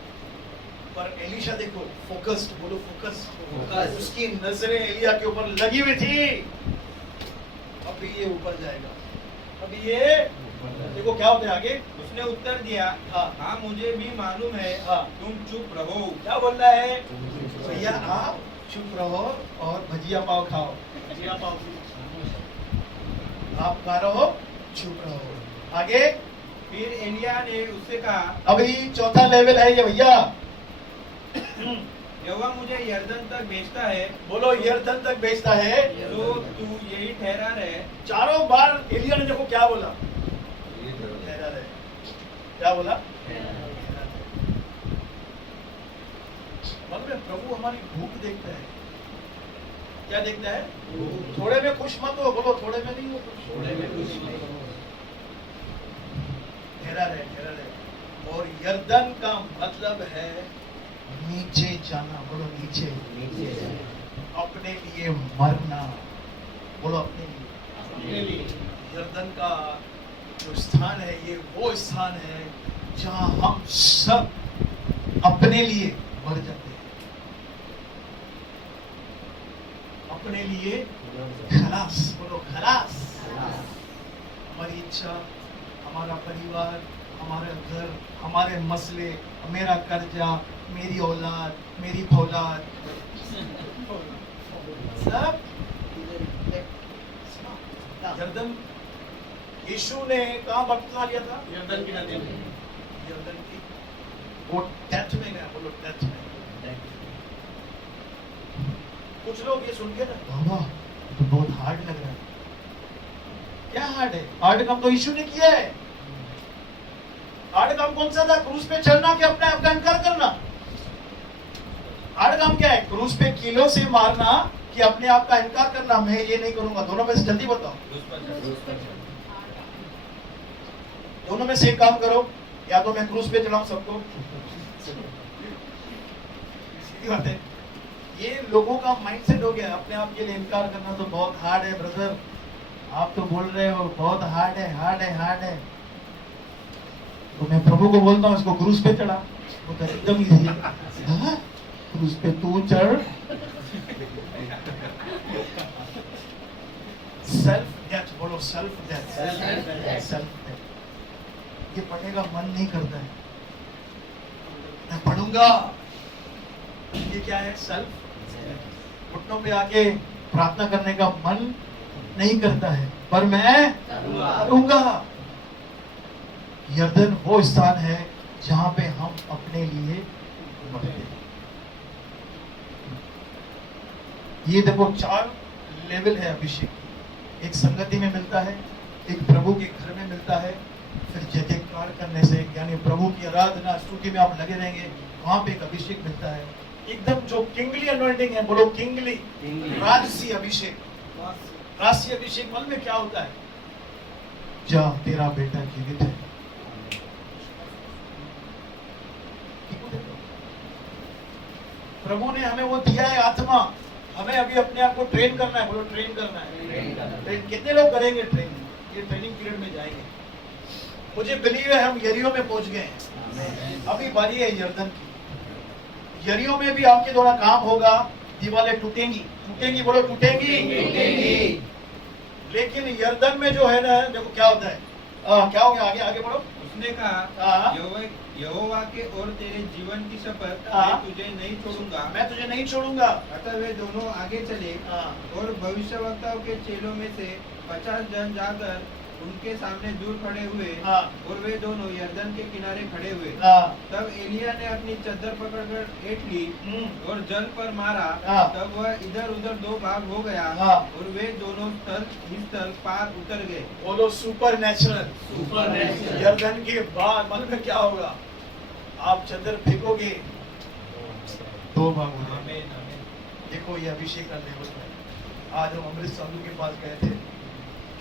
पर एलिशा देखो फोकस्ड, बोलो फोकस। Focus। उसकी नजरें एलिया के ऊपर लगी हुई थी। अभी ये ऊपर जाएगा, अभी ये देखो क्या होता है आगे। उसने उत्तर दिया, हाँ। हाँ मुझे भी मालूम है, हाँ। तुम चुप रहो। क्या बोल रहा है? भैया आप चुप रहो और भजिया पाव खाओ। भजिया पाव आप खा रहो, चुप रहो। आगे फिर एलिया ने उससे कहा, अभी चौथा लेवल है ये भैया। यहोवा मुझे यरदन तक भेजता है, बोलो यरदन तक भेजता है। तो तू यही ठहरा रहे। चारों बार एलिया ने देखो क्या बोला, ठहरा रहे। क्या बोला? मालूम है प्रभु हमारी भूख देखता है। क्या देखता है? थोड़े में खुश मत हो, बोलो थोड़े में नहीं हो खुश। थोड़े में कुछ नहीं। ठहरा रहे, ठहरा रहे। और यरदन का मतलब है नीचे जाना, बोलो नीचे। नीचे जाए। अपने लिए मरना, बोलो अपने लिए। यरदन का जो स्थान है ये वो स्थान है जहां हम सब अपने लिए मर जाते हैं, अपने लिए खलास, बोलो खलास। हमारी इच्छा, हमारा परिवार, हमारा घर, हमारे मसले, मेरा कर्जा, मेरी औलाद, मेरी फौलाद, सब यरदन। यीशु ने कहाँ बपतिस्मा लिया था? यरदन की नदी में। यरदन की वो डेथ में गया, बोलो डेथ में। कुछ लोग ये सुन के ना, बाबा तो बहुत हार्ड लग रहा है। क्या हार्ड है? हार्ड काम तो यीशु ने किया है। हार्ड काम कौन सा था? क्रूस पे चढ़ना कि अपने आप का इनकार करना? हार्ड काम क्या है? क्रूस पे किलो से मारना कि अपने आप का इनकार करना, मैं ये नहीं करूंगा। दोनों में से जल्दी बताओ, दोनों में से एक काम करो, या तो मैं क्रूस पे चढ़ाऊं सबको। सीधी बात है। ये लोगों का माइंडसेट हो गया, अपने आप के लिए इनकार करना तो बहुत हार्ड है। ब्रदर आप तो बोल रहे हो बहुत हार्ड है, हार्ड है, हार्ड है, तो मैं प्रभु को बोलता हूँ इसको क्रूस पे चढ़ा, वो तो एकदम इजी है। हाँ? क्रूस पे तू चढ़। सेल्फ डेथ, बोलो सेल्फ डेथ। Self death. ये पढ़ने का मन नहीं करता है, मैं पढ़ूंगा। ये क्या है? सेल्फ। घुटनों पे आके प्रार्थना करने का मन नहीं करता है, पर मैं करूंगा। यरदन वो स्थान है जहां पे हम अपने लिए मरते हैं। ये देखो 4 लेवल है अभिषेक। एक संगति में मिलता है, एक प्रभु के घर में मिलता है, फिर जयकार करने से यानी प्रभु की आराधना स्तुति में आप लगे रहेंगे, वहां पे एक अभिषेक मिलता है। एकदम जो किंगली अनॉइंटिंग है, बोलो किंगली, राजसी अभिषेक। राजसी अभिषेक मालूम में क्या होता है? जा तेरा बेटा जीवित है। प्रभु ने हमें वो दिया है आत्मा, हमें अभी अपने आप को ट्रेन करना है, बोलो ट्रेन करना है। ट्रेन कितने लोग करेंगे ट्रेन? ये ट्रेनिंग पीरियड में जाएंगे। मुझे बिलीव है हम यरीहो में पहुंच गए हैं, अभी बारी है यरदन की। यरीहो में भी आपके द्वारा काम होगा, दीवारें टूटेंगी, टूटेंगी, बोलो टूटेंगी। लेकिन यरदन में जो है ना, देखो क्या होता है। क्या हो गया? आगे आगे बढ़ो। उसने कहा, हाँ। यहोवा के और तेरे जीवन की शपथ, हाँ। मैं तुझे नहीं छोड़ूंगा। मैं तुझे नहीं छोड़ूंगा। अतः वे दोनों आगे चले हाँ। और भविष्यवक्ताओं के चेलों में से 50 जन जाकर उनके सामने दूर खड़े हुए। हाँ। और वे दोनों यरदन के किनारे खड़े हुए। हाँ। तब एलिया ने अपनी चद्दर पकड़कर ऐंठ ली और जल पर मारा। हाँ। तब वह इधर उधर 2 भाग हो गया। हाँ। और वे दोनों स्थल पार उतर गए। बोलो सुपर नेचुरल। यरदन के बाद मालूम है क्या होगा? आप चद्दर फेंकोगे, 2 भाग हो जाएंगे। देखो ये अभिषेक का लेवल है। आज हम अमृत साधु के पास गए थे,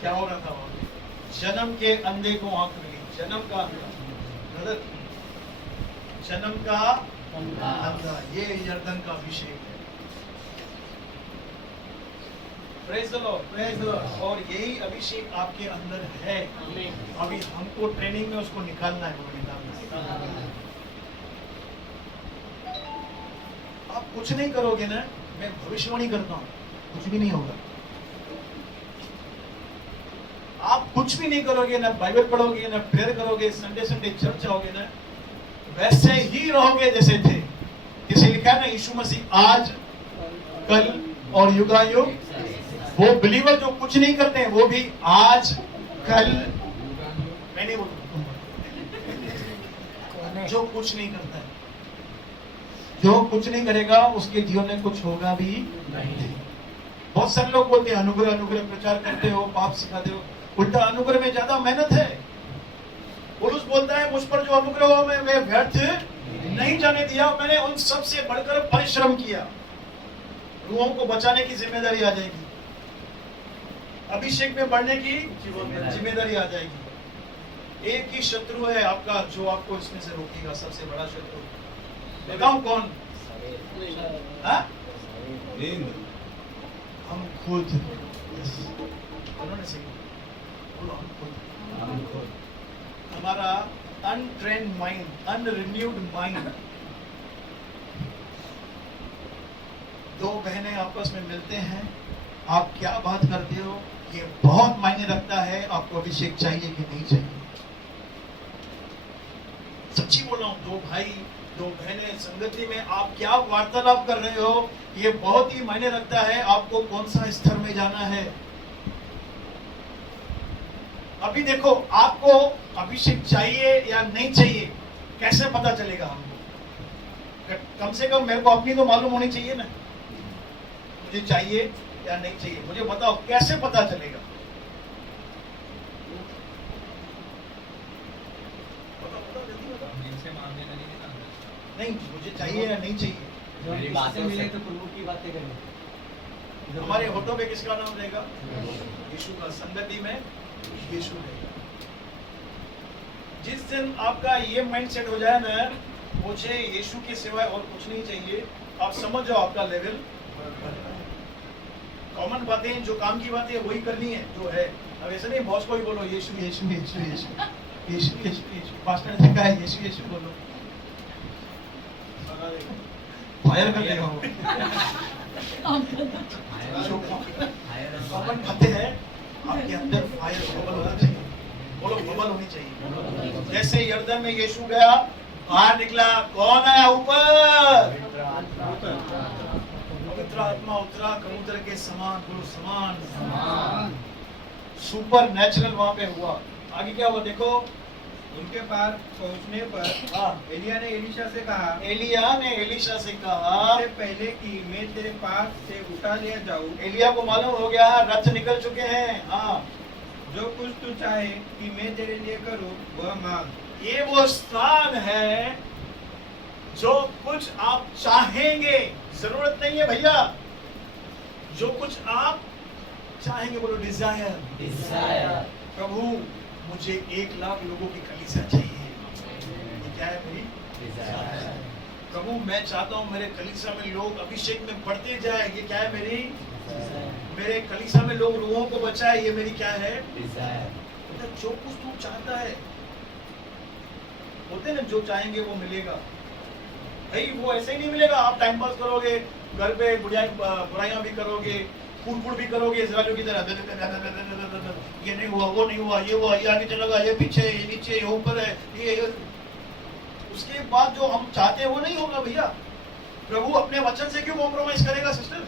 क्या हो रहा था वहां? जन्म के अंधे को आंख मिली। जन्म का अंधा, ब्रदर, जन्म का अंधा, ये यरदन का अभिषेक है। Praise the Lord, praise the Lord. और यही अभिषेक आपके अंदर है। अभी हमको ट्रेनिंग में उसको निकालना है, वो निकालना है। आप कुछ नहीं करोगे ना, मैं भविष्यवाणी करता हूं, कुछ भी नहीं होगा। आप कुछ भी नहीं करोगे, ना बाइबल पढ़ोगे, ना प्रेयर करोगे, संडे संडे चर्च जाओगे ना, वैसे ही रहोगे जैसे थे। किसी लिखा है ना, यीशु मसीह आज, कल और युगायुग। वो बिलीवर जो कुछ नहीं करते हैं, वो भी आज, कल, मैं नहीं बोलूंगा, जो कुछ नहीं करता है, जो कुछ नहीं करेगा उसके जीवन में कुछ होगा भी नहीं। बहुत सारे लोग बोलते हैं अनुग्रह अनुग्रह प्रचार करते हो, पाप सिखाते हो। उल्टा अनुग्रह में ज्यादा मेहनत है। पुरुष बोलता है मुझ पर जो अनुग्रह हो मैं व्यर्थ नहीं जाने दिया, मैंने उन सब से बढ़कर परिश्रम किया। रूहों को बचाने की जिम्मेदारी आ जाएगी, अभिषेक में बढ़ने की जिम्मेदारी आ जाएगी। एक ही शत्रु है आपका जो आपको इसमें से रोकेगा, सबसे बड़ा शत्रु। बताऊं कौन? हाँ? हम खुद। उन्होंने सही बोलो, हम खुद। हमारा अनट्रेन्ड माइंड, अनरिन्यूड माइंड। दो बहनें आपस में मिलते हैं, आप क्या बात करते हो ये बहुत मायने रखता है। आपको अभिषेक चाहिए कि नहीं चाहिए? सच्ची बोल रहा हूं, दो भाई दो बहनें संगति में आप क्या वार्तालाप कर रहे हो, ये बहुत ही मायने रखता है आपको कौन सा स्तर में जाना है। अभी देखो, आपको अभिषेक चाहिए या नहीं चाहिए कैसे पता चलेगा हमको? कम से कम मेरे को अपनी तो मालूम होनी चाहिए ना, मुझे चाहिए या नहीं चाहिए। मुझे बताओ कैसे पता चलेगा? बताओ जल्दी बताओ। नहीं, मुझे चाहिए या नहीं चाहिए। मिले तो प्रभु की बातें करें। हमारे होठों पे किसका नाम रहेगा? यीशु का। संगति में यीशु रहेगा। जिस दिन आपका ये माइंडसेट हो जाए ना, मुझे यीशु के सिवाय और कुछ नहीं चाहिए, आप समझ जाओ आपका लेवल। कॉमन बातें, जो काम की बातें वही करनी है जो है। अब ऐसा नहीं बॉस को ही बोलो यीशु यीशु यीशु यीशु यीशु यीशु यीशु। पास्टर ने कहा है यीशु यीशु बोलो, फायर कर देगा वो। जो कॉमन बातें हैं आपके अंदर फायर बबल होना चाहिए। बोलो बबल होनी चाहिए। जैसे यरदन में यीशु गया, बाहर निकला, कौन आया ऊपर? पवित्र आत्मा उतरा समुद्र के समान। बोलो समान। सुपर नेचुरल वहां पे हुआ। आगे क्या हुआ देखो। उनके पार पहुंचने पर एलिया ने एलीशा से कहा, इससे पहले कि मैं तेरे पास से उठा लिया जाऊं, एलिया को मालूम हो गया रथ निकल चुके हैं। हाँ, जो कुछ तू चाहे कि मैं तेरे लिए करूं वह मांग। ये वो स्थान है जो कुछ आप चाहेंगे, जरूरत नहीं है भैया, जो कुछ आप चाहेंगे। बोलो डिजायर। प्रभु मुझे 1,00,000 लोगों की कलीसिया चाहिए, ये क्या है मेरी डिजायर। प्रभु मैं चाहता हूँ मेरे कलीसिया में लोग अभिषेक में बढ़ते जाए, ये क्या है मेरी। मेरे कलीसिया में लोग रूहों को बचाए, ये मेरी क्या है डिजायर। जो कुछ तू चाहता है, होते ना जो चाहेंगे वो मिलेगा। भाई वो ऐसे ही नहीं मिलेगा। आप टाइम पास करोगे, घर पे बुराइयां भी करोगे, फूट भी करोगे इसराइलियों की तरह। ये नहीं हुआ, वो नहीं हुआ, ये हुआ, ये आगे चला गया, ये पीछे, ये नीचे, ये ऊपर है, ये। उसके बाद जो हम चाहते हैं वो नहीं होगा भैया। प्रभु अपने वचन से क्यों कॉम्प्रोमाइज करेगा सिस्टर?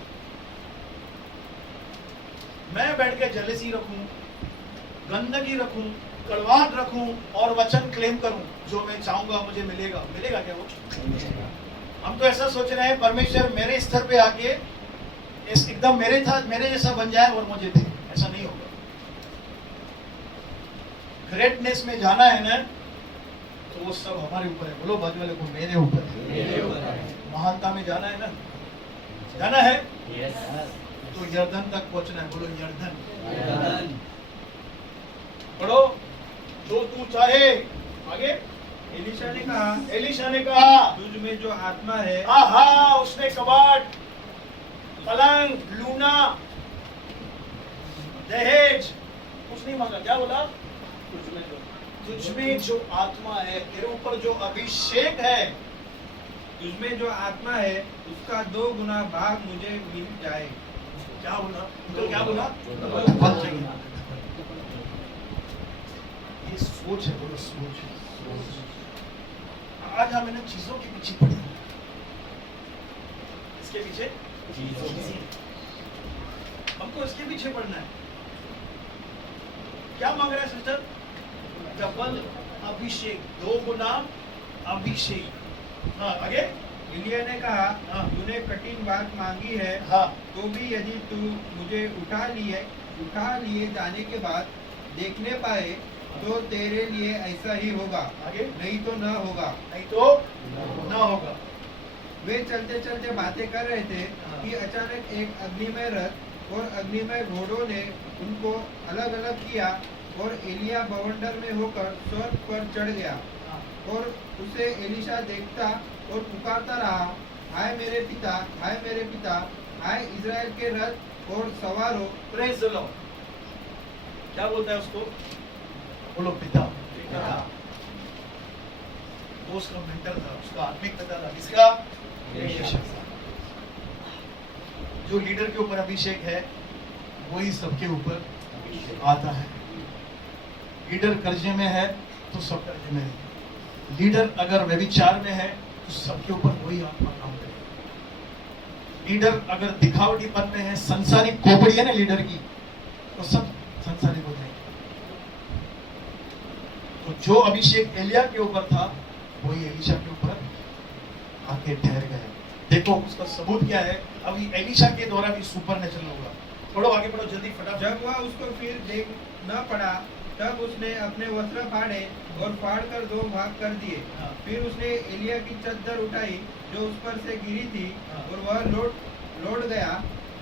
मैं बैठ के जेलसी रखूं, गंदगी रखूं, कड़वाहट रखूं और वचन क्लेम करूं जो मैं चाहूंगा मुझे मिलेगा। मिलेगा क्या वो? हम तो ऐसा सोच रहे हैं परमेश्वर मेरे स्तर पे आके एकदम मेरे जैसा बन जाए और मुझे दे। ऐसा नहीं होगा। ग्रेटनेस में जाना है ना, तो वो सब हमारे ऊपर है। बोलो बाजू वाले को, मेरे ऊपर है। महानता में जाना है ना, जाना है तो यरदन तक पहुंचना है। बोलो यरदन। पढ़ो, जो तू चाहे। आगे एलीशा ने कहा, एलीशा ने कहा, तुझ में जो आत्मा है, आहा, उसने कबाड़, पलंग, लूना, दहेज कुछ नहीं मांगा। क्या बोला? तुझ में जो आत्मा है, तेरे ऊपर जो अभिषेक है, तुझ में जो आत्मा है, उसका 2 गुना भाग मुझे मिल जाए। क्या बोला? तो क्या बोला? ये सोच है, बोलो सोच। आज हम इन चीजों के पीछे पड़े हैं। इसके पीछे हमको इसके पीछे पड़ना है। क्या मांग रहा है सिस्टर? डबल अभिषेक, 2 गुना अभिषेक। हाँ, आगे। एलिया ने कहा, हाँ। तूने कठिन बात मांगी है, हाँ, तो भी यदि तू मुझे उठा लिए जाने के बाद देखने पाए, तो तेरे लिए ऐसा ही होगा, आगे। नहीं तो न होगा। नहीं तो ना होगा। वे चलते चलते बातें कर रहे थे हाँ। कि अचानक एक अग्निमय रथ और अग्निमय घोड़ों ने उनको अलग अलग किया, और एलिया बवंडर में होकर स्वर्ग पर चढ़ गया। हाँ, और उसे एलीशा देखता और पुकारता रहा, हाय मेरे पिता, हाय मेरे पिता, हाय इज़राइल के रथ और सवारों। Praise the Lord. क्या बोलता है उसको? बोलो पिता। वो उसका मेंटर था, उसका आत्मिक पिता था। किसका? एलीशा। जो लीडर के ऊपर अभिषेक है, वही सबके ऊपर आता है। लीडर कर्जे में है तो सब कर्जे में है। लीडर अगर व्यभिचार में है तो सबके ऊपर वही आत्मा काम करेगा। लीडर अगर दिखावटीपन में है, संसारिक खोपड़ी है ना लीडर की, तो सब संसारिक हो जाएंगे। तो जो अभिषेक एलिया के ऊपर था, वही एलीशा के ऊपर आके ठहर गए। देखो उसका सबूत क्या है? अभी एलीशा के द्वारा भी सुपरनेचुरल होगा। पढ़ो, आगे पढ़ो जल्दी फटाफट। जब वह उसको फिर देख न पड़ा, तब उसने अपने वस्त्र फाड़े और फाड़कर 2 भाग कर दिए। हाँ। फिर उसने एलिया की चद्दर उठाई जो उस पर से गिरी थी, हाँ। और वह लौट गया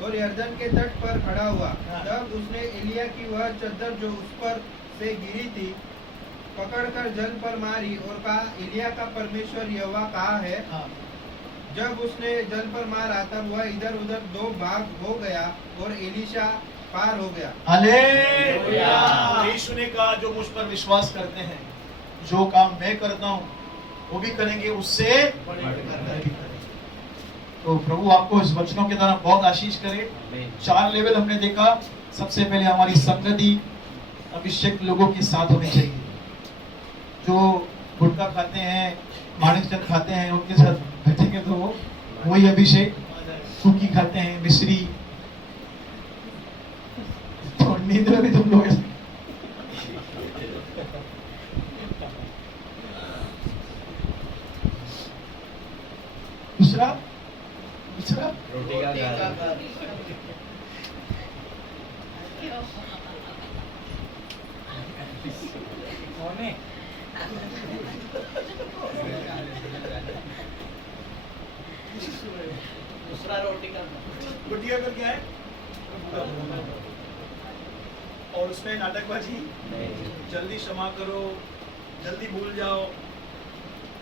और यर्दन के तट पर खड़ा हुआ। हाँ। तब उसने एलिया की वह चद्दर जो उस पर से गिरी थी पकड़कर जल पर मारी और कहा, एलिया का परमेश्वर यहोवा कहाँ है? हाँ, जब उसने जल पर मारा, तब वह इधर उधर 2 भाग हो गया और एलीशा पार हो गया। हालेलुया। यीशु ने कहा, जो मुझ पर विश्वास करते हैं, जो काम मैं करता हूँ वो भी करेंगे, उससे बढ़कर भी करेंगे। तो प्रभु आपको इस वचनों के द्वारा बहुत आशीष करे। 4 लेवल हमने देखा। सबसे पहले हमारी संगति अभिषेक लोगों के साथ होनी चाहिए। जो गुटखा खाते हैं, माणिकचंद खाते हैं, उनके साथ बैठेंगे तो वो वही अभिषेक। कुकी खाते हैं, मिश्री, तो नींद में भी तुम लोग दूसरा रोटी का घर। कौन है? दूसरा रोटी का घर। गुटिया कर क्या है? और उसमें नाटकबाजी, जल्दी क्षमा करो, जल्दी भूल जाओ।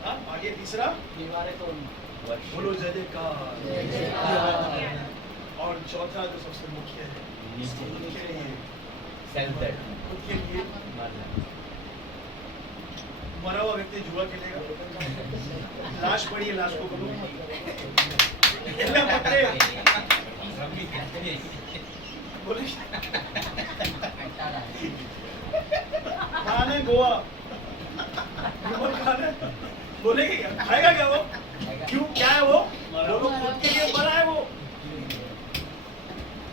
हाँ, आगे तीसरा दीवारें तोड़ना। बोलो जय जयकार। और चौथा जो सबसे मुख्य है, खुद के लिए, खुद के लिए मरा हुआ व्यक्ति जुआ खेलेगा। लाश पड़ी है, लाश को करो बोले खाने गोवा खाने बोलेगे क्या? खाएगा क्या वो? क्यों, क्या है वो? बोलो, खुद के लिए मरा है वो।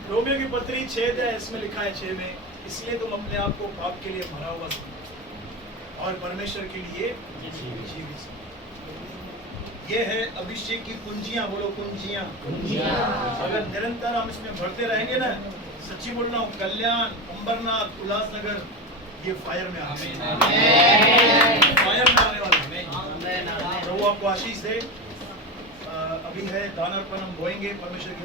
रोमियो की पत्री 6 है, इसमें लिखा है 6 में, इसलिए तुम अपने आप को पाप के लिए मरा हुआ समझो और परमेश्वर के लिए जीवित समझो। ये है अभिषेक की कुंजियां। बोलो कुंजियां। अगर निरंतर हम इसमें बढ़ते रहेंगे ना, सच्ची बोल रहा हूँ, कल्याण, अंबरनाथ, उल्लासनगर, ये फायर में फायर में आने वाला है। प्रभु आपको आशीष दे। अभी है दान अर्पण, हम बोएंगे परमेश्वर की